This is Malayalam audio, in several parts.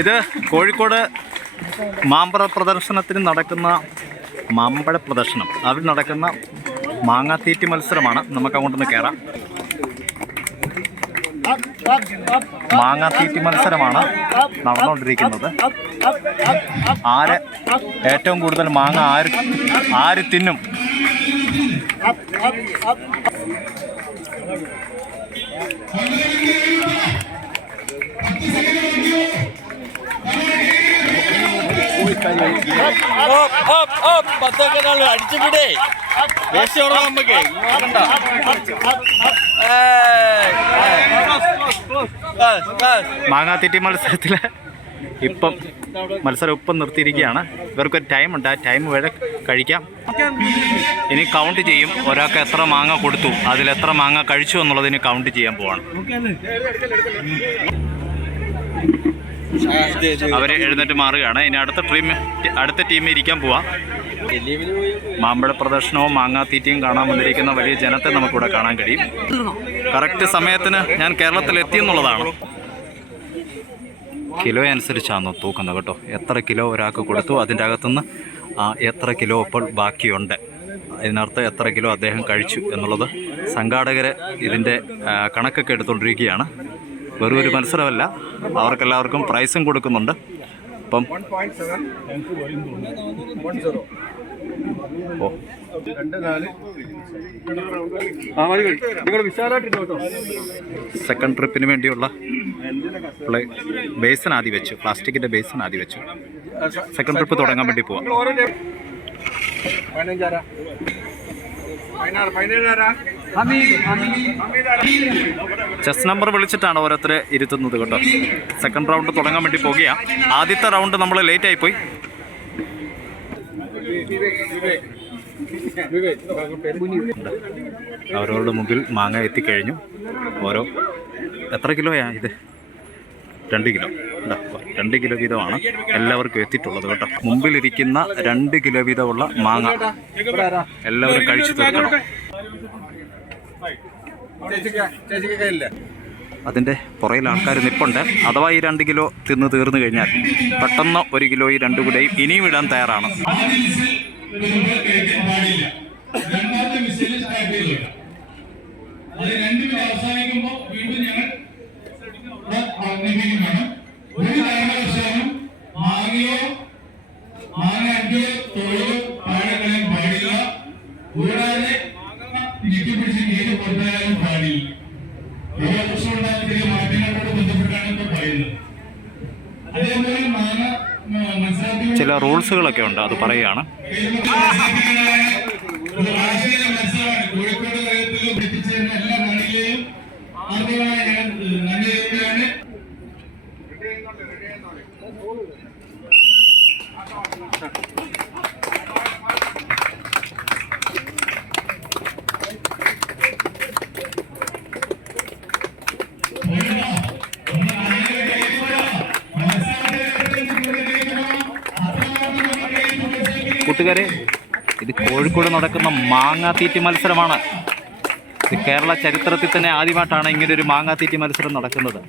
ഇത് കോഴിക്കോട് മാമ്പഴ പ്രദർശനത്തിന് നടക്കുന്ന മാമ്പഴ പ്രദർശനം അതിൽ നടക്കുന്ന മാങ്ങാത്തീറ്റി മത്സരമാണ്. നമുക്ക് അങ്ങോട്ടൊന്ന് കയറാം. മാങ്ങാത്തീറ്റി മത്സരമാണ് നടന്നുകൊണ്ടിരിക്കുന്നത്. ആര് ഏറ്റവും കൂടുതൽ മാങ്ങ ആര് തിന്നും. അടിച്ചുകൂടെ നമുക്ക് മാങ്ങാത്തീറ്റി മത്സരത്തിൽ മത്സരം ഇപ്പം നിർത്തിയിരിക്കുകയാണ്. ഇവർക്കൊരു ടൈമുണ്ട്, ആ ടൈം വരെ കഴിക്കാം. ഇനി കൗണ്ട് ചെയ്യും. ഒരാൾക്ക് എത്ര മാങ്ങ കൊടുത്തു, അതിലെത്ര മാങ്ങ കഴിച്ചു എന്നുള്ളതിന് കൗണ്ട് ചെയ്യാൻ പോവാണ്. അവർ എഴുന്നേറ്റ് മാറുകയാണ്. ഇനി അടുത്ത ടീം ഇരിക്കാൻ പോവാം. മാമ്പഴ പ്രദർശനവും മാങ്ങാത്തീറ്റയും കാണാൻ വന്നിരിക്കുന്ന വലിയ ജനത്തെ നമുക്കിവിടെ കാണാൻ കഴിയും. കറക്റ്റ് സമയത്തിന് ഞാൻ കേരളത്തിൽ എത്തിയെന്നുള്ളതാണ്. കിലോ അനുസരിച്ചാണ് തൂക്കുന്നത് കേട്ടോ. എത്ര കിലോ ഒരാൾക്ക് കൊടുത്തു, അതിൻ്റെ അകത്തുനിന്ന് എത്ര കിലോ ഇപ്പോൾ ബാക്കിയുണ്ട്, ഇതിനർത്ഥം എത്ര കിലോ അദ്ദേഹം കഴിച്ചു എന്നുള്ളത് സംഘാടകർ ഇതിൻ്റെ കണക്കൊക്കെ എടുത്തുകൊണ്ടിരിക്കുകയാണ്. വെറും ഒരു മത്സരമല്ല, അവർക്കെല്ലാവർക്കും പ്രൈസും കൊടുക്കുന്നുണ്ട്. അപ്പം സെക്കൻഡ് ട്രിപ്പിന് വേണ്ടിയുള്ള ബേസൻ ആദ്യം വെച്ചു, പ്ലാസ്റ്റിക്കിൻ്റെ ബേസൻ ആദ്യം വെച്ചു. സെക്കൻഡ് ട്രിപ്പ് തുടങ്ങാൻ വേണ്ടി പോവാം. ചെസ് നമ്പർ വിളിച്ചിട്ടാണ് ഓരോരുത്തരെ ഇരുത്തുന്നത് കേട്ടോ. സെക്കൻഡ് റൗണ്ട് തുടങ്ങാൻ വേണ്ടി പോകുകയാണ്. ആദ്യത്തെ റൗണ്ട് നമ്മൾ ലേറ്റ് ആയിപ്പോയി. അവരവരുടെ മുമ്പിൽ മാങ്ങ എത്തിക്കഴിഞ്ഞു. ഓരോ എത്ര കിലോയാ ഇത്? 2 കിലോ. 2 കിലോ വീതമാണ് എല്ലാവർക്കും എത്തിയിട്ടുള്ളത് കേട്ടോ. മുമ്പിലിരിക്കുന്ന 2 കിലോ വീതമുള്ള മാങ്ങ എല്ലാവരും കഴിച്ചു തീർക്കണം. അതിൻ്റെ പുറയിൽ ആൾക്കാർ നിൽപ്പുണ്ട്. അഥവാ ഈ 2 കിലോ തിന്ന് തീർന്നു കഴിഞ്ഞാൽ പെട്ടെന്ന് 1 കിലോ ഈ 2 കൂടെയും ഇനിയും ഇടാൻ തയ്യാറാണ്. ചില റൂൾസുകളൊക്കെ ഉണ്ട്, അത് പറയുകയാണ്. കൂട്ടുകാരെ, ഇത് കോഴിക്കോട് നടക്കുന്ന മാങ്ങാത്തീറ്റി മത്സരമാണ്. ഇത് കേരള ചരിത്രത്തിൽ തന്നെ ആദ്യമായിട്ടാണ് ഇങ്ങനൊരു മാങ്ങാത്തീറ്റി മത്സരം നടക്കുന്നത്.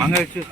മാങ്ങ വെച്ചു.